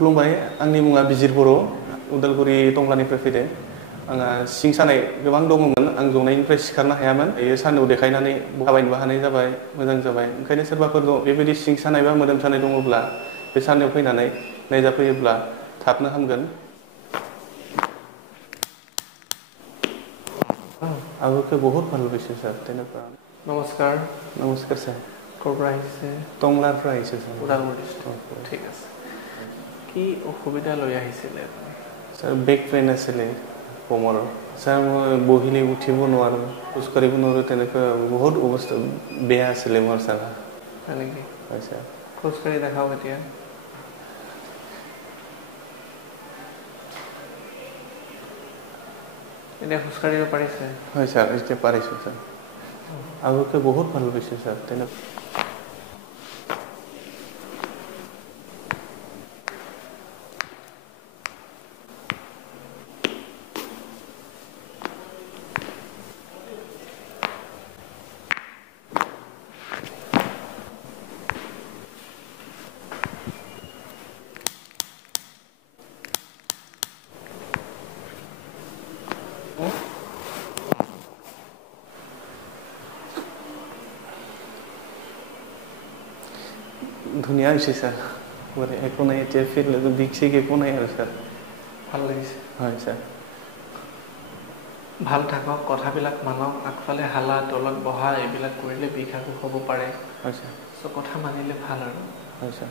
खुलुमबाय आंनि मुङा बिजिर बर' उदालगुरि टंलानिफ्राय फैदों आंहा सिं सानाय गोबां दङमोन आं जनायनिफ्राय सिखारनो हायामोन बेयो सानदुं देखायनानै थाबायनोबो हानाय जाबाय मोजां जाबाय ओंखायनो सोरबाफोर दं बेबायदि सिं सानाय बा मोदोम सानाय दङब्ला बे साननायाव फैनानै नायजाफैयोब्ला थाबनो हामगोन আগতকৈ বহুত ভাল পাইছোঁ ছাৰ তেনেকুৱা নমস্কাৰ নমস্কাৰ ছাৰ ক'ৰ পৰা আহিছে টংলাৰ পৰা আহিছোঁ ছাৰ ওদালগুৰি ঠিক আছে কি অসুবিধা লৈ আহিছিলে ছাৰ বেক পেইন আছিলে কোমৰৰ ছাৰ মই বহিলে উঠিব নোৱাৰোঁ খোজকাঢ়িব নোৱাৰোঁ তেনেকুৱা বহুত অৱস্থা বেয়া আছিলে মোৰ ছাৰ হয় নেকি হয় ছাৰ খোজকাঢ়ি দেখাওক এতিয়া এতিয়া খোজকাঢ়িব পাৰিছে হয় ছাৰ এতিয়া পাৰিছোঁ ছাৰ আগতকৈ বহুত ভাল পাইছোঁ ছাৰ তেনেকুৱা ধুনীয়া হৈছে ছাৰ মানে একো নাই এতিয়া ফিল বিষ চিষ একো নাই আৰু ছাৰ ভাল লাগিছে হয় ছাৰ ভাল থাকক কথাবিলাক মানক আগফালে হালা তলত বহা এইবিলাক কৰিলে বিষ আকৌ হ'ব পাৰে হয় ছাৰ চ' কথা মানিলে ভাল আৰু হয় ছাৰ